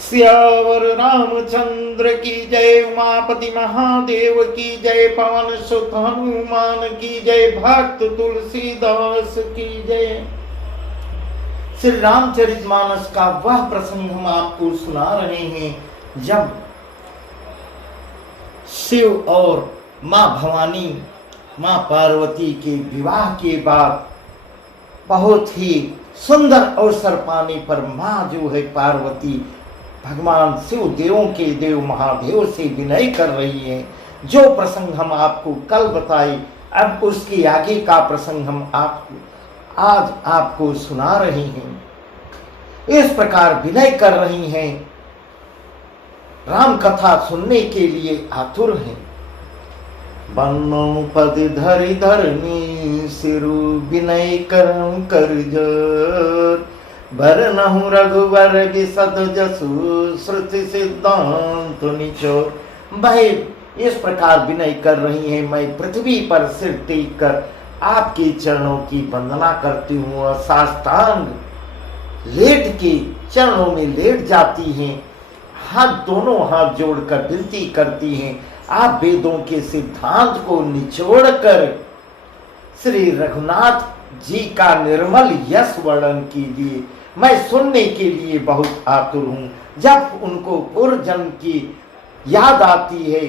सियावर रामचंद्र की जय, उमापति महादेव की जय, पवन सुत हनुमान की जय, भक्त तुलसीदास की जय। श्री रामचरितमानस का वह प्रसंग हम आपको सुना रहे हैं जब शिव और मां भवानी, मां पार्वती के विवाह के बाद बहुत ही सुंदर अवसर पाने पर मां जो है पार्वती भगवान शिव देवों के देव महादेव से विनय कर रही है। जो प्रसंग हम आपको कल बताए, अब उसके आगे का प्रसंग हम आज आपको सुना रहे हैं। इस प्रकार विनय कर रही हैं, राम कथा सुनने के लिए आतुर हैं। बन्नो पद धरि धरनी सिरु, विनय करम कर जोर, भरनहु रघुवर विशद जसु, श्रुति सिद्धांत निचोर। भाई इस प्रकार विनय कर रही हैं, मैं पृथ्वी पर सिर टेक कर आपके चरणों की वंदना करती हूँ और साष्टांग लेट के चरणों में लेट जाती हैं, दोनों हाथ जोड़कर विनती करती हैं, आप वेदों के सिद्धांत को निचोड़कर श्री रघुनाथ जी का निर्मल यश वर्णन कीजिए। मैं सुनने के लिए बहुत आतुर हूँ। जब उनको पूर्व जन्म की याद आती है,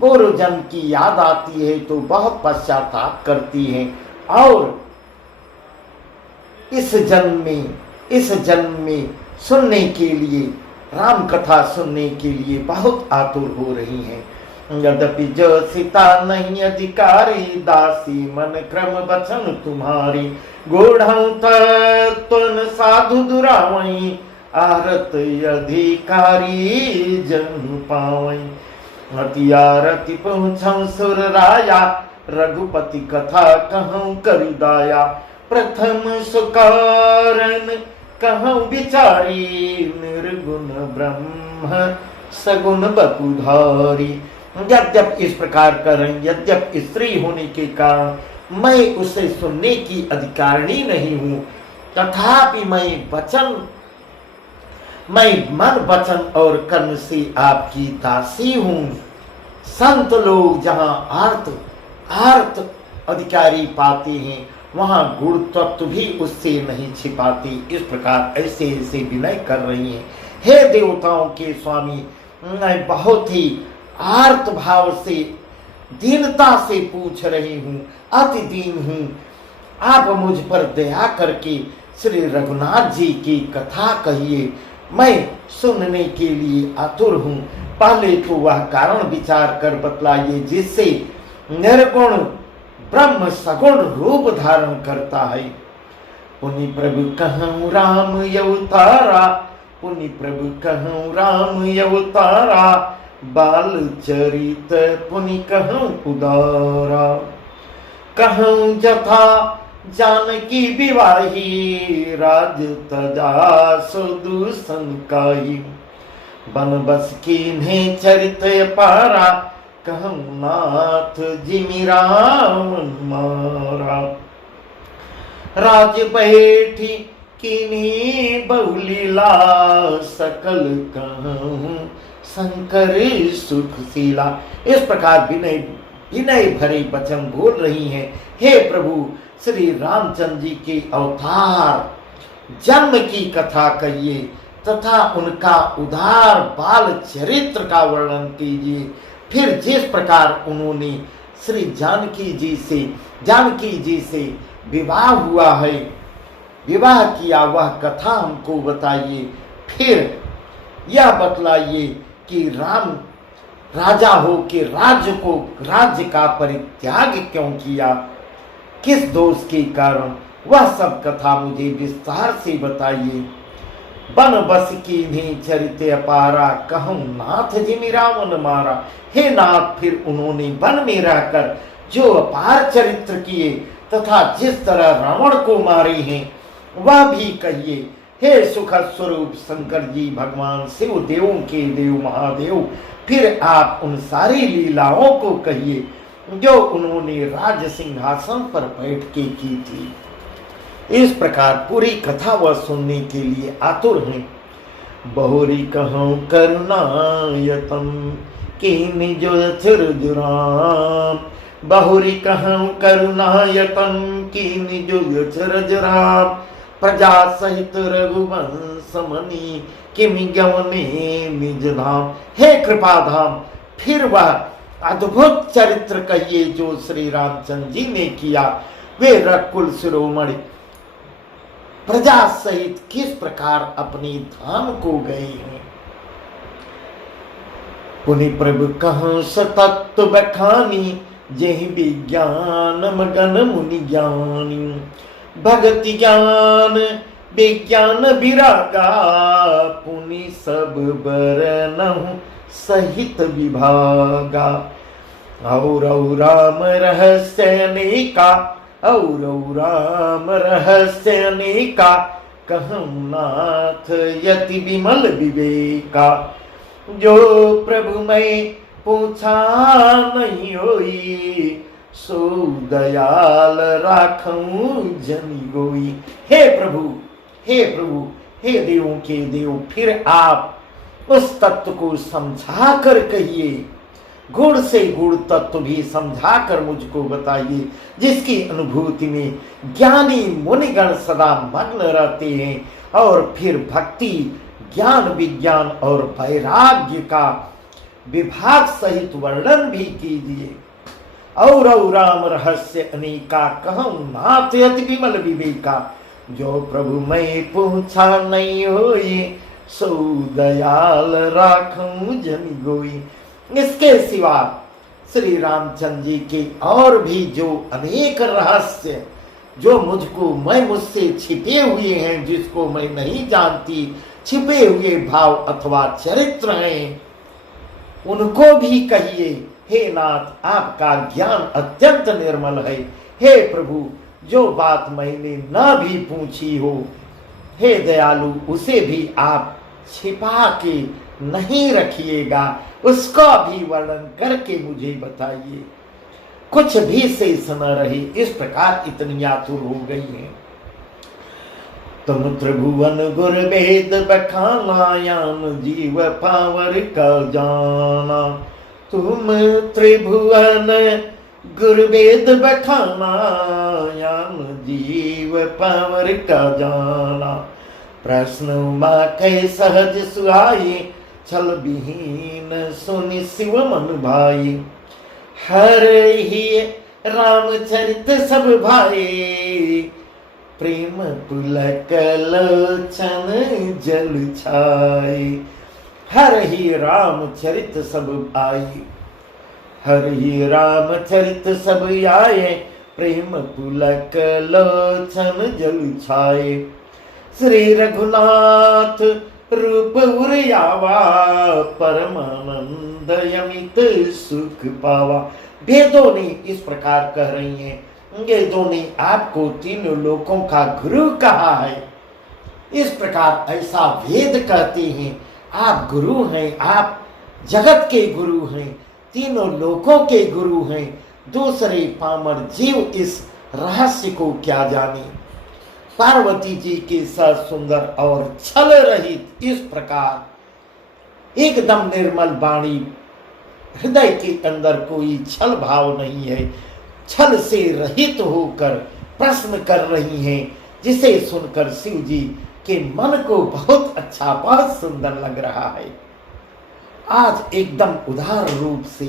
पूर्व जन्म की याद आती है तो बहुत पश्चाताप करती हैं और इस जन्म में सुनने के लिए, राम कथा सुनने के लिए बहुत आतुर हो रही हैं। यद्यपि जो सीता नहीं अधिकारी, दासी मन क्रम बचन तुम्हारी, गोढ़ऊ तुन साधु दुरावई, आरत अधिकारी जन पावई। अति आरती पहुँचऊ सुर राया, रघुपति कथा कहूँ करि दाया, प्रथम सुकारण कहूँ विचारी, निर्गुण ब्रह्म सगुण बपुधारी। यद्यप इस प्रकार करें, यद्यप स्त्री होने के कारण मैं उसे सुनने की अधिकारिणी नहीं हूँ, तथापि मैं मन वचन और कर्म से आपकी दासी हूँ। संत लोग जहाँ आर्त अधिकारी पाते हैं, वहाँ गुण तत्व भी उससे नहीं छिपाते। इस प्रकार ऐसे विनय कर रही हैं। हे देवताओं के स्वामी, मैं बहुत ही आर्त भाव से, दीनता से पूछ रही हूँ, अति दीन हूँ। आप मुझ पर दया करके श्री रघुनाथ जी की कथा कहिए, मैं सुनने के लिए आतुर हूँ। पहले तो वह कारण विचार कर बतलाइए जिससे निर्गुण ब्रह्म सगुण रूप धारण करता है। पुनि प्रभु कहूँ राम अवतारा, पुनि प्रभु कहूँ राम अवतारा, बाल चरित पुनि कहूँ उदारा। कहूँ जथा जानकी विवाही, राज तजा सुदूषण काई, बन बस कीन्हे चरित पारा, कहूँ नाथ जिमि राम मारा। राज बैठी कीन्ही बहुलीला, सकल कहूँ शंकर सुखशीला। इस प्रकार विनय भरे वचन बोल रही हैं। हे प्रभु, श्री रामचंद्र जी के अवतार जन्म की कथा कहिए तथा उनका उदार बाल चरित्र का वर्णन कीजिए। फिर जिस प्रकार उन्होंने श्री जानकी जी से विवाह हुआ है, विवाह किया, वह कथा हमको बताइए। फिर यह बतलाइए कि राम राजा हो के राज्य का परित्याग क्यों किया, किस दोष के कारण, वह सब कथा मुझे विस्तार से बताइए। बन बस कीन्ही चरित अपारा, कहूँ नाथ जिमि रावण मारा। हे नाथ, फिर उन्होंने वन में रहकर जो अपार चरित्र किए तथा जिस तरह रावण को मारे हैं वह भी कहिए। हे सुखद स्वरूप शंकर जी, भगवान शिव देवों के देव महादेव, फिर आप उन सारी लीलाओं को कहिए जो उन्होंने राज सिंहासन पर बैठ के की थी। इस प्रकार पूरी कथा वह सुनने के लिए आतुर हैं। बहुरी कहूँ करुणायतम कीनि जो राम। बहुरी कहूँ करुणायतम कीनि जो राम। प्रजा सहित रघुवंश मणि किमि गवने निज धाम। हे कृपा धाम, फिर वह अद्भुत चरित्र कहिए जो श्री रामचंद्र जी ने किया। वे रकुल शिरोमणि प्रजा सहित किस प्रकार अपनी धाम को गए हैं। पुनि प्रभु कहूँ सतत्व बखानी जेहि विज्ञान मगन मुनि ज्ञानी। भगति ज्ञान विज्ञान विरागा पुनि सब बरनहु सहित विभागा। और राम रहस्य अनेका और राम रहस्य अनेका कहूँ नाथ यति विमल विवेका। जो प्रभु मैं पूछा नहीं होई सो दयाल राखूं जनि गोई। हे प्रभु, हे प्रभु, हे देवों के देव, फिर आप उस तत्व को समझा कर कहिए, गुण से गुण तत्व भी समझा कर मुझको बताइए, जिसकी अनुभूति में ज्ञानी मुनिगण सदा मग्न रहते हैं। और फिर भक्ति ज्ञान विज्ञान और वैराग्य का विभाग सहित वर्णन भी कीजिए। और राम रहस्य अनेका कहूँ नाथ यति विमल विवेका। जो प्रभु मैं पूछा नहीं होई सो दयाल राखूं जनि गोई। इसके सिवा श्री रामचंद्र जी के और भी जो अनेक रहस्य जो मुझसे छिपे हुए हैं, जिसको मैं नहीं जानती, छिपे हुए भाव अथवा चरित्र हैं, उनको भी कहिए। हे नाथ, आपका ज्ञान अत्यंत निर्मल है। हे प्रभु, जो बात मैंने न भी पूछी हो, हे दयालु, उसे भी आप छिपा के नहीं रखिएगा, उसका भी वर्णन करके मुझे बताइए, कुछ भी शेष न रहे। इस प्रकार इतनी आतुर हो गई है। तुम त्रिभुवन गुर वेद बखाना यान जीव पावर का जाना। तुम त्रिभुवन गुर वेद बखाना यान जीव पावर का जाना। प्रश्न माँ कै सहज सुहाई छल विहीन सुनि शिव मन भाई। हर ही रामचरित सब भाई प्रेम पुलक लोचन जल छाई। हर ही रामचरित सब आई, हर ही रामचरित सब आए प्रेम पुलक लोचन जल छाए। श्री रघुनाथ रूप उरियावा परमानंद यमित सुख पावा। वेदों ने इस प्रकार कह रही हैं, वेदों ने आपको तीनों लोकों का गुरु कहा है। इस प्रकार ऐसा वेद कहते हैं, आप गुरु हैं, आप जगत के गुरु हैं, तीनों लोकों के गुरु हैं। दूसरे पामर जीव इस रहस्य को क्या जाने। पार्वती जी के साथ सुंदर और छल रहित इस प्रकार एकदम निर्मल वाणी, हृदय के अंदर कोई छल भाव नहीं है, छल से रहित होकर प्रश्न कर रही हैं, जिसे सुनकर शिव जी के मन को बहुत अच्छा, बहुत सुंदर लग रहा है। आज एकदम उदार रूप से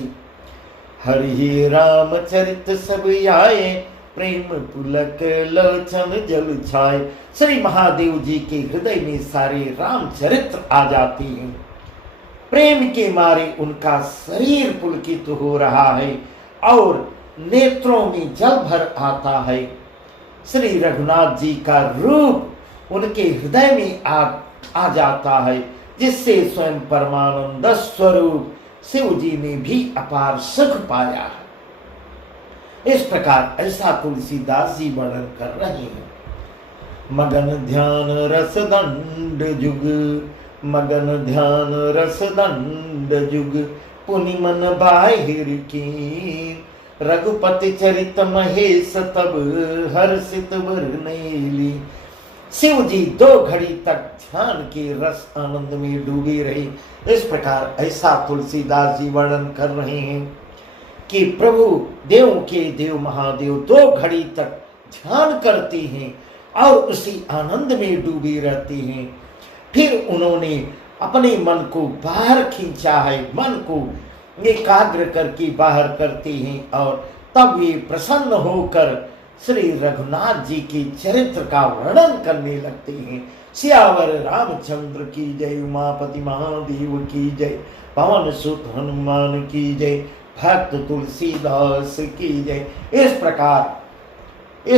हरि रामचरित सब आए प्रेम पुलक लोचन जल छाए। श्री महादेव जी के हृदय में सारे रामचरित्र आ जाते हैं। प्रेम के मारे उनका शरीर पुलकित हो रहा है और नेत्रों में जल भर आता है। श्री रघुनाथ जी का रूप उनके हृदय में आ जाता है, जिससे स्वयं परमानंद स्वरूप शिव जी ने भी अपार सुख पाया है। इस प्रकार ऐसा तुलसीदास जी वर्णन कर रहे हैं। मगन ध्यान रस दंड जुग, मगन ध्यान रस दंड जुग, पुनि मन बाहिर की। रघुपति चरित महेश तब हर्षित वरनेली। शिव जी 2 घड़ी तक ध्यान के रस आनंद में डूबे रहे। इस प्रकार ऐसा तुलसीदास जी वर्णन कर रहे हैं कि प्रभु देव के देव महादेव 2 घड़ी तक ध्यान करते हैं और उसी आनंद में डूबे रहते हैं। फिर उन्होंने अपने मन को बाहर खींचा है, मन को एकाग्र करके बाहर करते हैं और तब वे प्रसन्न होकर श्री रघुनाथ जी के चरित्र का वर्णन करने लगते हैं। सियावर रामचंद्र की जय, उमापति महादेव की जय, पवन सुत हनुमान की जय, भक्त तुलसीदास की जय। इस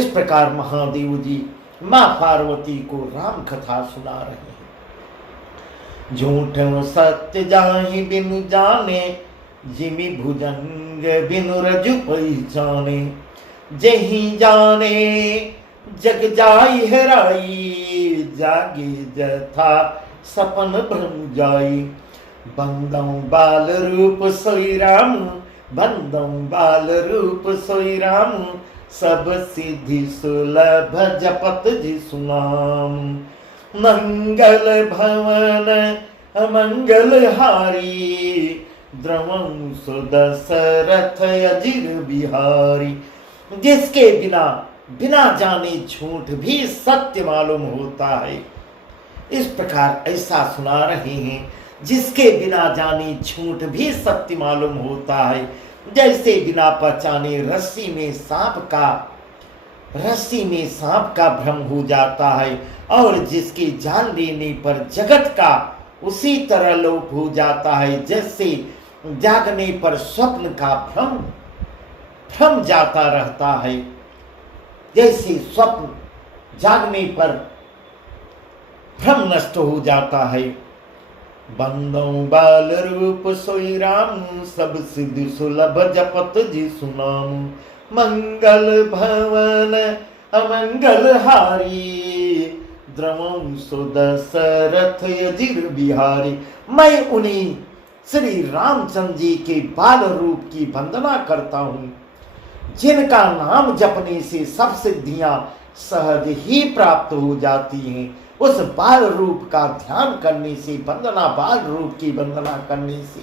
प्रकार महादेव जी माँ पार्वती को राम कथा सुना रहे हैं। झूठ सत्य जाहि बिनु जाने, जिमि भुजंग बिनु रजु पहचाने, जही जाने जग जाई हेराई, जागे जथा सपन भ्रम जाई। बंदम बाल रूप सोई राम, बंदम बाल रूप सोई राम, सब सिद्धि सुलभ जपत जिसु नाम। मंगल भवन अमंगल हारी, द्रवं सुदशरथ अजिर बिहारी। जिसके बिना जाने झूठ भी सत्य मालूम होता है। इस प्रकार ऐसा सुना रहे हैं, जिसके बिना जाने झूठ भी सत्य मालूम होता है। जैसे बिना पहचाने रस्सी में सांप का भ्रम हो जाता है और जिसके जान लेने पर जगत का उसी तरह लोप हो जाता है। जैसे जागने पर स्वप्न का भ्रम जाता रहता है, जैसे स्वप्न जागने पर भ्रम नष्ट हो जाता है। बंदों बाल रूप सोई राम, सब सिद्धि सुलभ जपत जिसु नाम। मंगल भवन अमंगल हारी, द्रवं सुदशरथ अजिर बिहारी। मैं उन्हीं श्री रामचंद्र जी के बाल रूप की वंदना करता हूँ, जिनका नाम जपने से सब सिद्धियां सहज ही प्राप्त हो जाती हैं। उस बाल रूप का ध्यान करने से, बाल रूप की वंदना करने से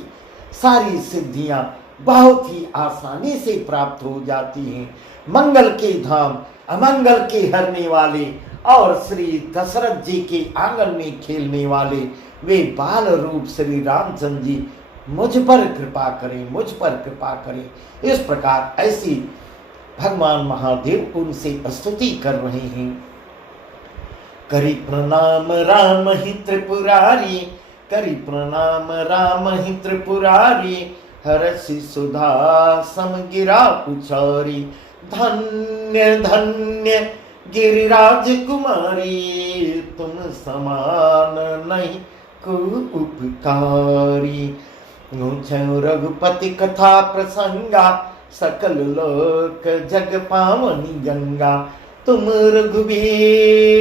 सारी सिद्धियां बहुत ही आसानी से प्राप्त हो जाती हैं। मंगल के धाम, अमंगल के हरने वाले और श्री दशरथ जी के आंगन में खेलने वाले वे बाल रूप श्री रामचंद्र जी मुझ पर कृपा करें, मुझ पर कृपा करें। इस प्रकार ऐसी भगवान महादेव उनसे स्तुति कर रहे हैं। करि प्रणाम राम ही त्रिपुरारी, करि प्रणाम राम ही त्रिपुरारी, हरषि सुधा समगिरा उचारी। धन्य धन्य गिरिराज कुमारी, तुम समान नहीं को उपकारी। रघुपति कथा प्रसंगा, सकल लोक जग पावनी गंगा। तुम रघुवीर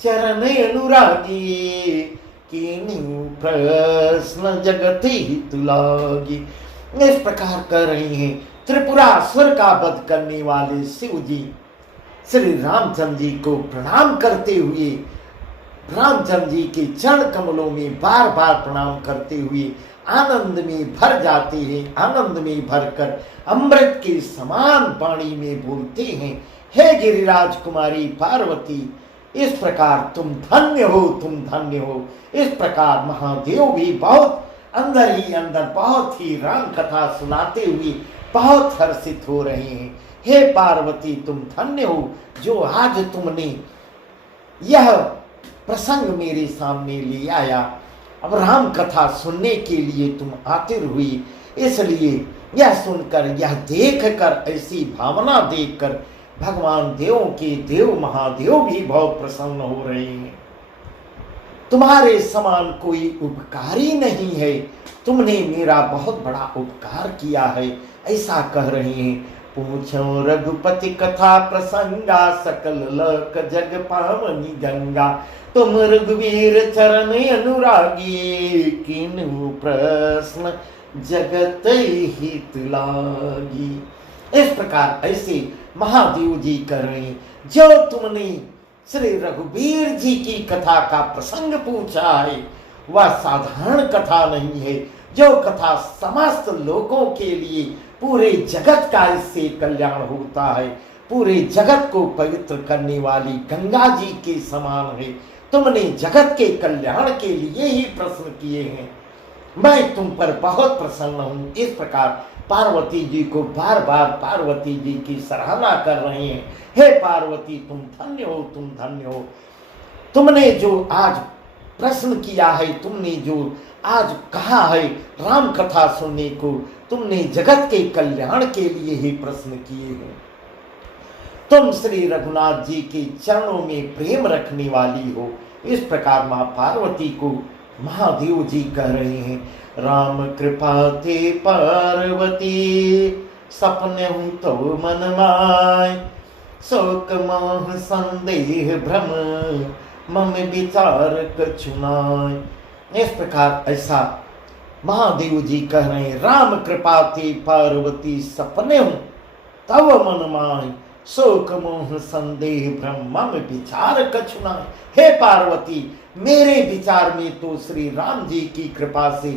चरण अनुरागी, कीन्यू प्रश्न जगत हित लागी। इस प्रकार कर रहे हैं। त्रिपुरासुर का वध करने वाले शिव जी श्री रामचंद्र जी को प्रणाम करते हुए, रामचंद्र जी के चरण कमलों में बार बार प्रणाम करते हुए आनंद में भर जाते हैं। आनंद में भरकर अमृत के समान वाणी में बोलते हैं, हे गिरिराज कुमारी पार्वती, इस प्रकार तुम धन्य हो, तुम धन्य हो। इस प्रकार महादेव भी बहुत अंदर ही अंदर बहुत ही राम कथा सुनाते हुए बहुत हर्षित हो रहे हैं। हे पार्वती, तुम धन्य हो जो आज तुमने यह प्रसंग मेरे सामने ले आया। अब राम कथा सुनने के लिए तुम आतुर हुई, इसलिए यह सुनकर, यह देखकर, ऐसी भावना देखकर भगवान देवों के देव महादेव भी बहुत प्रसन्न हो रहे हैं। तुम्हारे समान कोई उपकारी नहीं है, तुमने मेरा बहुत बड़ा उपकार किया है, ऐसा कह रहे हैं। पूछो रघुपति कथा प्रसंगा, सकल लोक जग पावनी गंगा। तुम रघुवीर चरण अनुरागी, कीन्हू प्रश्न जगत हित लागी। इस प्रकार ऐसे महादेव जी कर रहे हैं, जो तुमने श्री रघुवीर जी की कथा का प्रसंग पूछा है, वह साधारण कथा नहीं है। जो कथा समस्त लोगों के लिए, पूरे जगत का इससे कल्याण होता है, पूरे जगत को पवित्र करने वाली गंगा जी के समान है। तुमने जगत के कल्याण के लिए ही प्रश्न किए हैं, मैं तुम पर बहुत प्रसन्न हूँ। इस प्रकार पार्वती जी को बार बार पार्वती जी की सराहना कर रहे हैं। हे पार्वती, तुम धन्य हो, तुम धन्य हो। तुमने जो आज प्रश्न किया है, तुमने जो आज कहा है राम कथा सुनने को, तुमने जगत के कल्याण के लिए ही प्रश्न किए हैं। तुम श्री रघुनाथ जी के चरणों में प्रेम रखने वाली हो। इस प्रकार मां पार्वती को महादेव जी कह रहे हैं, राम कृपा ते पार्वती, सपने हूँ तो मन माय, शोक मोह संदेह भ्रम, मम विचार कछुनाय। इस प्रकार ऐसा महादेव जी कह रहे हैं, राम कृपा ते पार्वती, सपने हूँ तव मन माय, शोक मोह संदेह भ्रम, मम विचार कछुनाय। हे पार्वती, मेरे विचार में तो श्री राम जी की कृपा से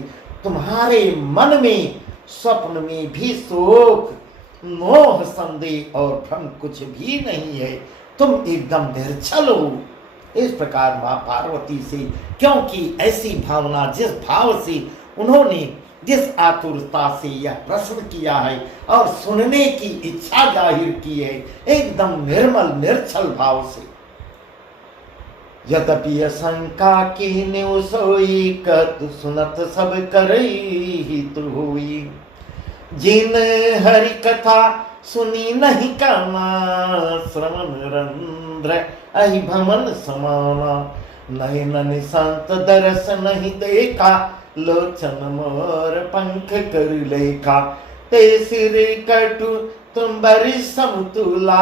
तुम्हारे मन में स्वप्न में भी शोक मोह संदेह और भ्रम कुछ भी नहीं है, तुम एकदम निर्छल हो। इस प्रकार मां पार्वती से, क्योंकि ऐसी भावना, जिस भाव से उन्होंने, जिस आतुरता से यह प्रश्न किया है और सुनने की इच्छा जाहिर की है, एकदम निर्मल निर्छल भाव से। यद्यपि शंका की न्यू सोई, कत सुनत सब करई हित हुई, जिन हरि कथा सुनी नहीं काना, श्रवण रंध्र अहि भमन समाना, नयन संत दरस नहीं देखा, लोचन मोर पंख कर लेखा, ते सिर कटु तुम बरी समतुला,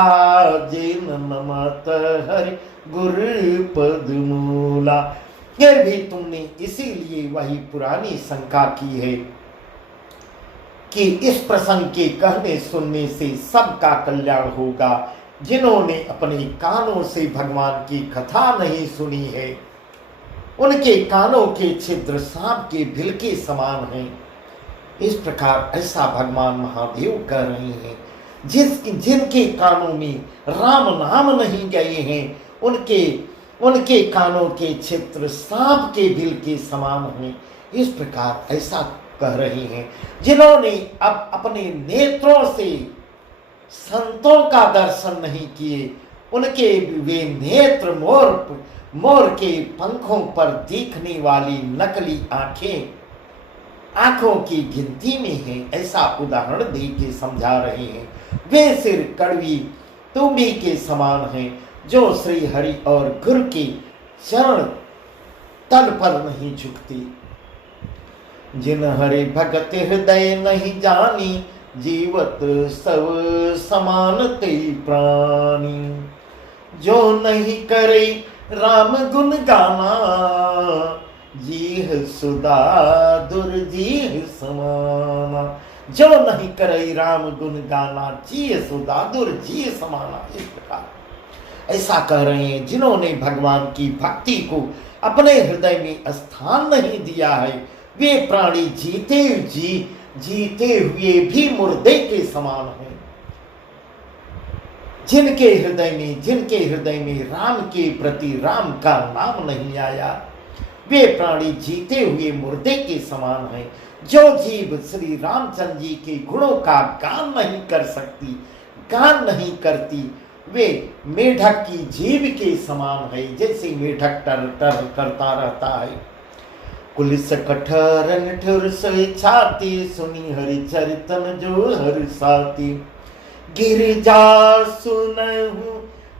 जिन नमत हरि गुरु पद मूला। यह भी तुमने इसीलिए वही पुरानी शंका की है कि इस प्रसंग के कहने सुनने से सबका कल्याण होगा। जिन्होंने अपने कानों से भगवान की कथा नहीं सुनी है, उनके कानों के छिद्र सांप के बिल के समान हैं। इस प्रकार ऐसा भगवान महादेव कह रहे हैं, जिनके कानों में राम नाम नहीं गए हैं, उनके कानों के छिद्र सांप के बिल के समान हैं। इस प्रकार ऐसा कह रहे हैं, जिन्होंने अब अपने नेत्रों से संतों का दर्शन नहीं किए, उनके वे नेत्र मोर के पंखों पर दिखने वाली नकली आंखों की गिनती में है। ऐसा उदाहरण दे के समझा रहे हैं। वे सिर कड़वी तुम्बी के समान हैं, जो श्री हरि और गुरु के चरण तल पर नहीं झुकती। जिन हरि भगत हृदय नहीं जानी, जीवत सब समान ते प्राणी, जो नहीं करे राम गुण गाना, जीह सुदा दुर्जीह समाना। जो नहीं करे राम गुण गाना, जीह सुदा दुर्जीह समाना। इस प्रकार ऐसा कह रहे हैं, जिन्होंने भगवान की भक्ति को अपने हृदय में स्थान नहीं दिया है, वे प्राणी जीते हुए भी मुर्दे के समान हैं। जिनके हृदय में राम के प्रति राम का नाम नहीं आया, वे प्राणी जीते हुए मुर्दे के समान हैं। जो जीव श्री रामचंद्र जी के गुणों का गान नहीं करती, वे मेढक की जीव के समान है। जैसे मेढक टर टर करता रहता है। कुलिस कठोर निठुर सोई छाती, सुनी हरि चरितन जो हर साथी। गिरिजा सुनहु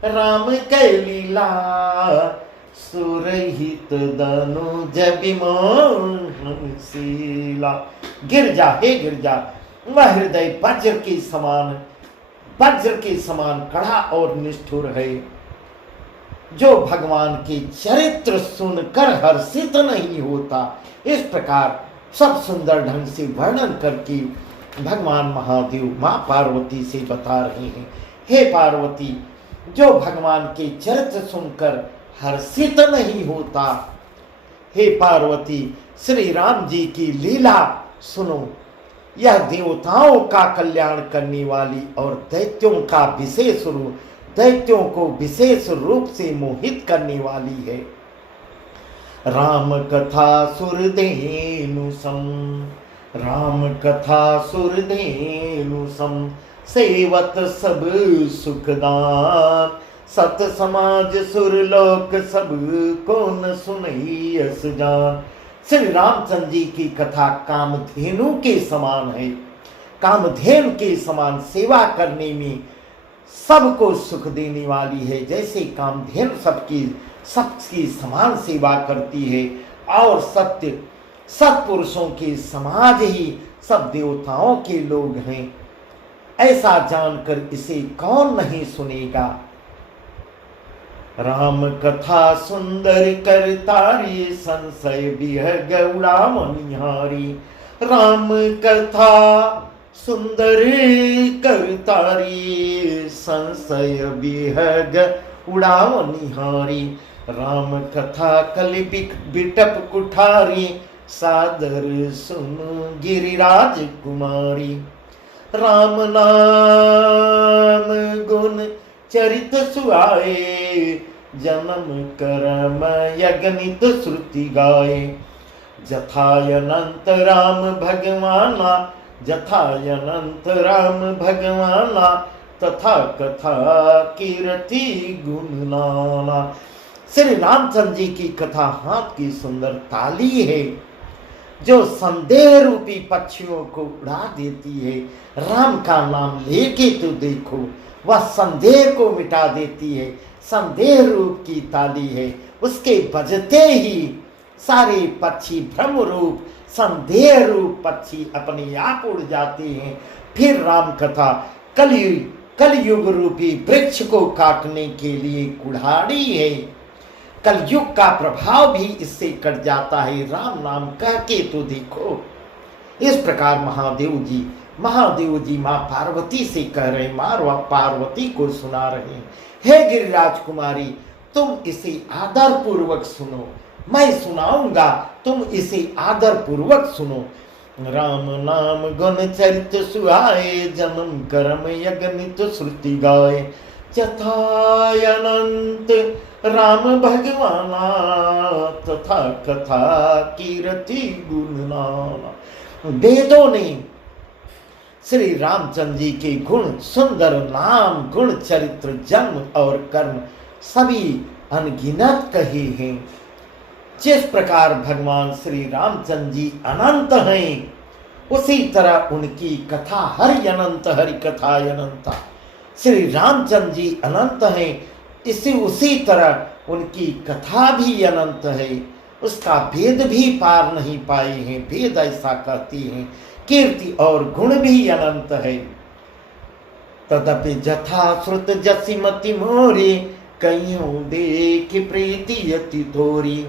राम कै लीला, सुरहित दनुज विमोहन शीला। गिरजा, हे गिरजा, वह हृदय वज्र के समान कड़ा और निष्ठुर है, जो भगवान के चरित्र सुनकर हर्षित नहीं होता। इस प्रकार सब सुंदर ढंग से वर्णन करके भगवान महादेव मां पार्वती से बता रहे हैं, हे पार्वती, जो भगवान के चरित्र सुनकर हर्षित नहीं होता। हे पार्वती, श्री राम जी की लीला सुनो। यह देवताओं का कल्याण करने वाली और दैत्यों का विशेष रूप, दैत्यों को विशेष रूप से मोहित करने वाली है। राम कथा सुरधेनु सम, राम कथा सुरधेनु सम, सेवत सब सुखदान, सत समाज सुरलोक सब को न सुनई अस जान। श्री रामचंद्र जी की कथा कामधेनु के समान है। कामधेनु के समान सेवा करने में सबको सुख देने वाली है। जैसे कामधेनु सबकी समान सेवा करती है और सत्य सत्पुरुषों के समाज ही सब देवताओं के लोग हैं, ऐसा जानकर इसे कौन नहीं सुनेगा। राम कथा सुंदर करतारी, संशय विहग उड़ावनिहारी। राम कथा सुंदर करतारी, संशय विहग उड़ावनिहारी। राम कथा कलि बिटप कुठारी, सादर सुन गिरिराज कुमारी। राम नाम गुण चरित सुआए, जन्म कर्म यज्ञनित श्रुति गाए। जथायनंत राम भगवाना, जथायनंत राम भगवाना, तथा कथा कीर्ति गुण नाना। श्री रामचंद्र जी की कथा हाथ की सुंदर ताली है जो संदेह रूपी पक्षियों को उड़ा देती है। राम का नाम लेके तो देखो, वह संदेह को मिटा देती है। संदेह रूप की ताली है, उसके बजते ही सारे पक्षी भ्रम रूप संदेह रूप पक्षी अपने आप उड़ जाते हैं। फिर राम कथा कलयुग रूपी वृक्ष को काटने के लिए कुल्हाड़ी है। कलयुग का प्रभाव भी इससे कट जाता है। राम नाम कह के तो देखो। इस प्रकार महादेव जी माँ पार्वती से कह रहे, माँ पार्वती को सुना रहे, हे गिरिराज कुमारी, तुम इसे आदर पूर्वक सुनो। मैं सुनाऊंगा, तुम इसे आदर पूर्वक सुनो। राम नाम गुण चरित सुहाए, जन्म कर्म यज्ञनित श्रुति गाए। जथायनंत राम भगवाना, तथा कथा कीर्ति गुण नाना। वेदों ने श्री रामचंद्र जी के गुण, सुंदर नाम, गुण, चरित्र, जन्म और कर्म सभी अनगिनत कहे हैं। जिस प्रकार भगवान श्री रामचंद्र जी अनंत हैं, उसी तरह उनकी कथा हरि अनंत, हरि कथा अनंता। श्री रामचंद्र जी अनंत हैं, उसी तरह उनकी कथा भी अनंत है। उसका भेद भी पार नहीं पाए हैं। भेद ऐसा कहती हैं। कीर्ति और गुण भी अनंत है। तदपि जथा श्रुत जसिमति मोरी, कईयों देख प्रीति अति थोरी।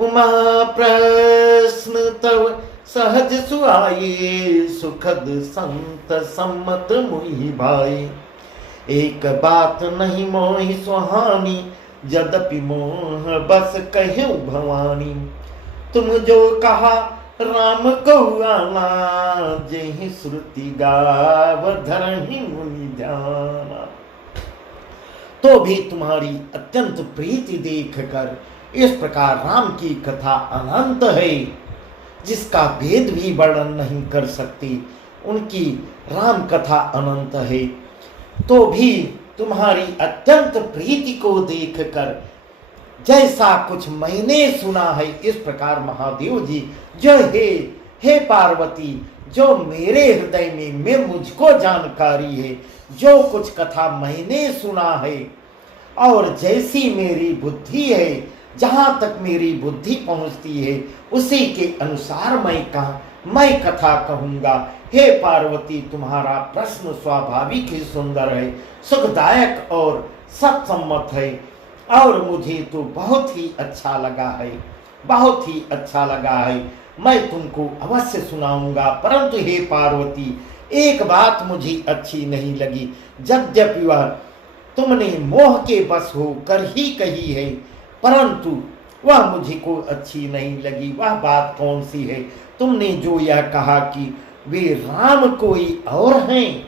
उमा प्रश्न तव सहज सुआये, सुखद संत सम्मत मुहि भाई। एक बात नहीं मोहि सुहानी, यद्यपि मोह बस कहूँ भवानी। तुम जो कहा राम को आना, जेहि श्रुति गाव धरहि मुनि जाना। तो भी तुम्हारी अत्यंत प्रीति देखकर इस प्रकार राम की कथा अनंत है, जिसका भेद भी वर्णन नहीं कर सकती। उनकी राम कथा अनंत है, तो भी तुम्हारी अत्यंत प्रीति को देखकर जैसा कुछ मैंने सुना है, इस प्रकार महादेव जी जो हे पार्वती, जो मेरे हृदय में मुझको जानकारी है, जो कुछ कथा मैंने सुना है और जैसी मेरी बुद्धि है, जहाँ तक मेरी बुद्धि पहुँचती है, उसी के अनुसार मैं कथा कहूँगा। हे पार्वती, तुम्हारा प्रश्न स्वाभाविक ही सुंदर है, सुखदायक और सत्सम्मत है और मुझे तो बहुत ही अच्छा लगा है, बहुत ही अच्छा लगा है। मैं तुमको अवश्य सुनाऊंगा। परंतु हे पार्वती, एक बात मुझे अच्छी नहीं लगी। यद्यपि वह तुमने मोह के बस होकर ही कही है, परंतु वह मुझे को अच्छी नहीं लगी। वह बात कौन सी है? तुमने जो यह कहा कि वे राम कोई और हैं,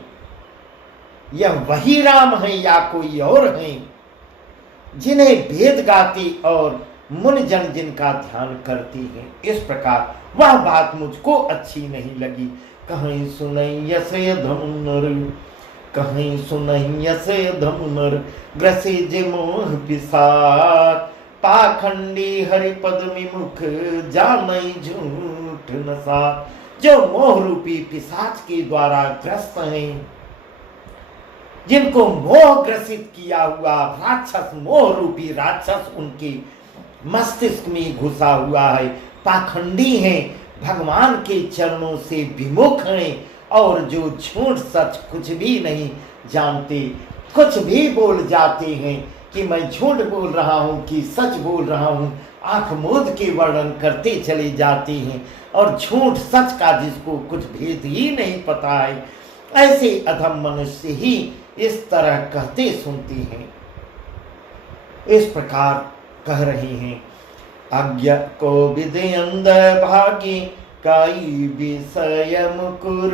यह वही राम है या कोई और हैं जिन्हें वेद गाती और मुनिजन जिनका ध्यान करती हैं। इस प्रकार वह बात मुझको अच्छी नहीं लगी। कहीं सुनैय से धमुनर, कहीं सुनैय से धमुनर, ग्रसे जे मोह पिसार, पाखंडी हरिपद विमुख, जानई झूठ नसा। जो मोह रूपी पिशाच के द्वारा ग्रस्त हैं, जिनको मोह ग्रसित किया हुआ राक्षस, मोह रूपी राक्षस उनके मस्तिष्क में घुसा हुआ है, पाखंडी हैं, भगवान के चरणों से विमुख हैं और जो झूठ सच कुछ भी नहीं जानते, कुछ भी बोल जाते हैं कि मैं झूठ बोल रहा हूं कि सच बोल रहा हूं, आंख मूंद के वर्णन करते चले जाते हैं और झूठ सच का जिसको कुछ भेद ही नहीं पता है, ऐसे अधम मनुष्य ही इस तरह कहते सुनते हैं। इस प्रकार कह रहे हैं, अज्ञ को विदे अंध भागी, काई विषय मुकुर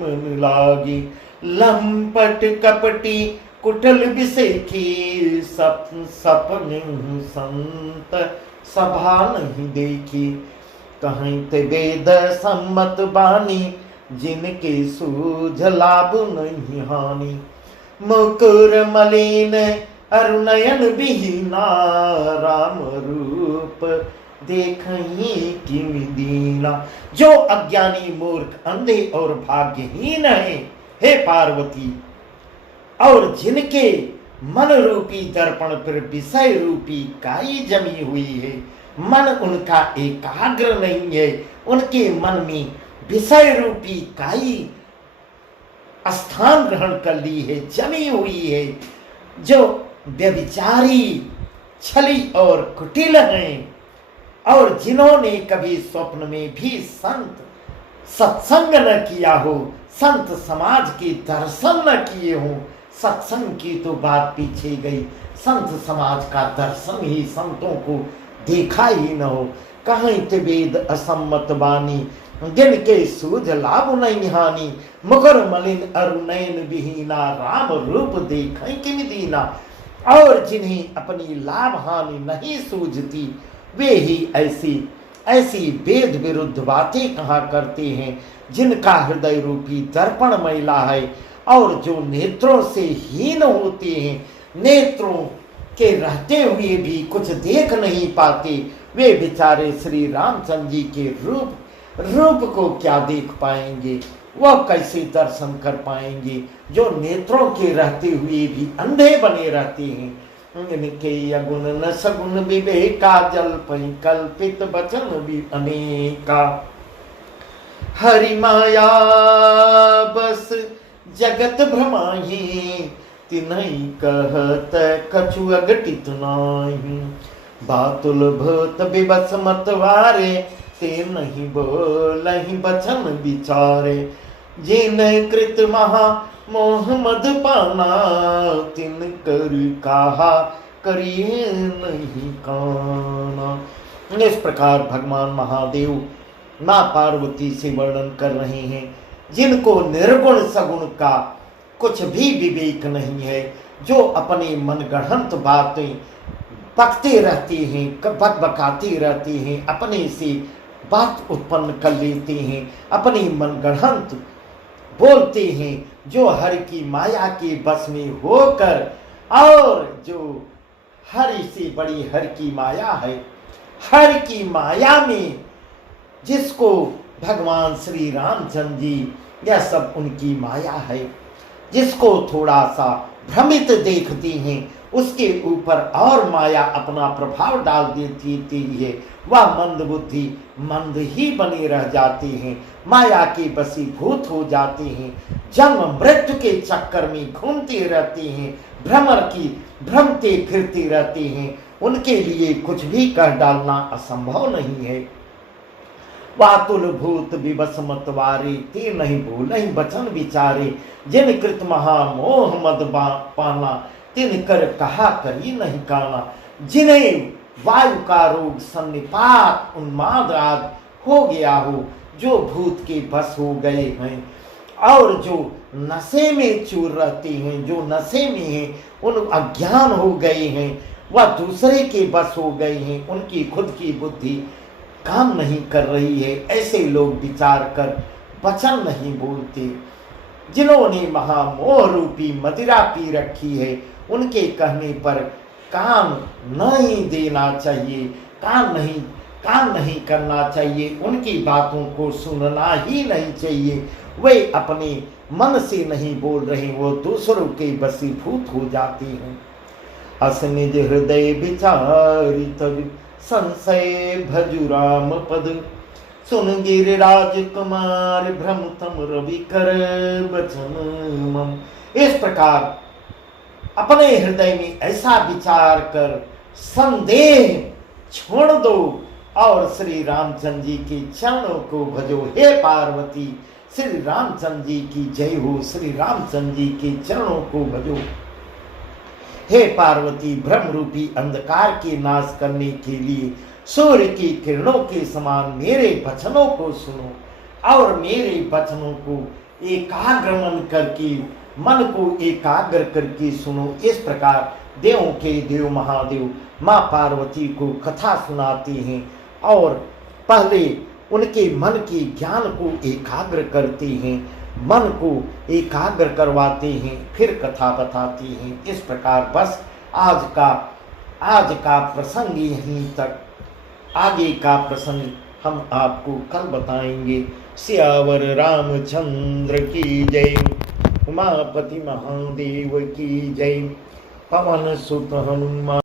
मन लागी, लंपट कपटी कुटल विषेखी, सपन संत सभा नहीं देखी। कहीं ते वेद सम्मत बानी, जिनके सूझ लाभ नहीं हानि। मुकुर मलिन अरुणयन विहीना, राम रूप देखही किम दीना। जो अज्ञानी मूर्ख अंधे और भाग्यहीन है, हे पार्वती, और जिनके मन रूपी दर्पण पर विषय रूपी काई जमी हुई है, मन उनका एकाग्र नहीं है, उनके मन में विषय रूपी काई स्थान ग्रहण कर ली है, जमी हुई है, जो व्यभिचारी, छली और कुटिल हैं, और जिन्होंने कभी स्वप्न में भी संत सत्संग न किया हो, संत समाज के दर्शन न किए हो। सत्संग की तो बात पीछे गई, संत समाज का दर्शन ही संतों को देखा ही न हो। कहीं ते वेद असम्मत बानी, जिनके सूझ लाभ नहीं हानि। मुकुर मलिन अरुणैन विहीना, राम रूप देखें किम दीना। और जिन्हें अपनी लाभ हानि नहीं सूझती, वे ही ऐसी वेद विरुद्ध बातें कहा करते हैं, जिनका हृदय रूपी दर्पण मैला है और जो नेत्रों से हीन होते हैं, नेत्रों के रहते हुए भी कुछ देख नहीं पाते। वे बेचारे श्री रामचंद्र जी के रूप को क्या देख पाएंगे, वह कैसे दर्शन कर पाएंगे, जो नेत्रों के रहते हुए भी अंधे बने रहते हैं। इनके अगुण न सगुण विवेका, जल पई कल्पित वचन भी अनेका। हरि माया बस जगत भ्रमाही, तिन्हई कहत कछु अघटित नाही। बातुल भूत विवश मतवारे, ते नहीं बोलहि वचन विचारे। जिन कृत महा मोह मद पाना, तिन कर कहा करिए नहीं काना। इस प्रकार भगवान महादेव माँ पार्वती से वर्णन कर रहे हैं, जिनको निर्गुण सगुण का कुछ भी विवेक नहीं है, जो अपनी मनगढ़ंत बातें बकते रहते हैं, बकाते रहते हैं, अपने से बात उत्पन्न कर लेते हैं, अपनी मनगढ़ंत बोलते हैं, जो हरि की माया के बस में होकर, और जो हरि से बड़ी हरि की माया है, हरि की माया में जिसको भगवान श्री रामचंद्र जी, यह सब उनकी माया है, जिसको थोड़ा सा भ्रमित देखती हैं, उसके ऊपर और माया अपना प्रभाव डाल देती है, वह मंद बुद्धि मंद ही बने रह जाते हैं, माया के वशीभूत हो जाते हैं, जन्म मृत्यु के चक्कर में घूमते रहते हैं, भ्रमते फिरते रहते हैं। उनके लिए कुछ भी कह डालना असंभव नहीं है। वातुल भूत विवश मतवारे, ते नहीं बोलहि वचन विचारे। जिन कृत महामोह मद पाना, तिनकर कहा करी नहीं काना, जिन्हें वायु का रोग सन्निपात उन्माद आदि हो गया हो, जो भूत के बस हो गए हैं और जो नशे में चूर रहते हैं, जो नशे में हैं, उन अज्ञान हो गए हैं, वह दूसरे के बस हो गए हैं, उनकी खुद की बुद्धि काम नहीं कर रही है, ऐसे लोग विचार कर वचन नहीं बोलते। जिन्होंने महामोह रूपी मदिरा पी रखी है, उनके कहने पर काम नहीं देना चाहिए, काम नहीं करना चाहिए, उनकी बातों को सुनना ही नहीं चाहिए। वे अपने मन से नहीं बोल रहे, वो दूसरों के वशीभूत हो जाते हैं। अस निज हृदय विचारि तब संशय भजु राम पद, सुन गिरिराज कुमार भ्रमतम रवि कर बचन मम। इस प्रकार अपने हृदय में ऐसा विचार कर संदेह छोड़ दो और श्री रामचंद्र जी के चरणों को भजो। हे पार्वती, श्री रामचंद्र जी की जय हो, श्री रामचंद्र जी के चरणों को भजो। हे पार्वती, ब्रह्म रूपी अंधकार के नाश करने के लिए सूर्य की किरणों के समान मेरे वचनों को सुनो और मेरे वचनों को एकाग्रमन करके, मन को एकाग्र करके सुनो। इस प्रकार देवों के देव महादेव माँ पार्वती को कथा सुनाते हैं और पहले उनके मन के ज्ञान को एकाग्र करते हैं, मन को एकाग्र करवाते हैं, फिर कथा बताते हैं। इस प्रकार बस आज का प्रसंग यहीं तक, आगे का प्रसंग हम आपको कल बताएंगे। सियावर रामचंद्र की जय, उमापति महादेव की जय, पवन सुत हनुमान।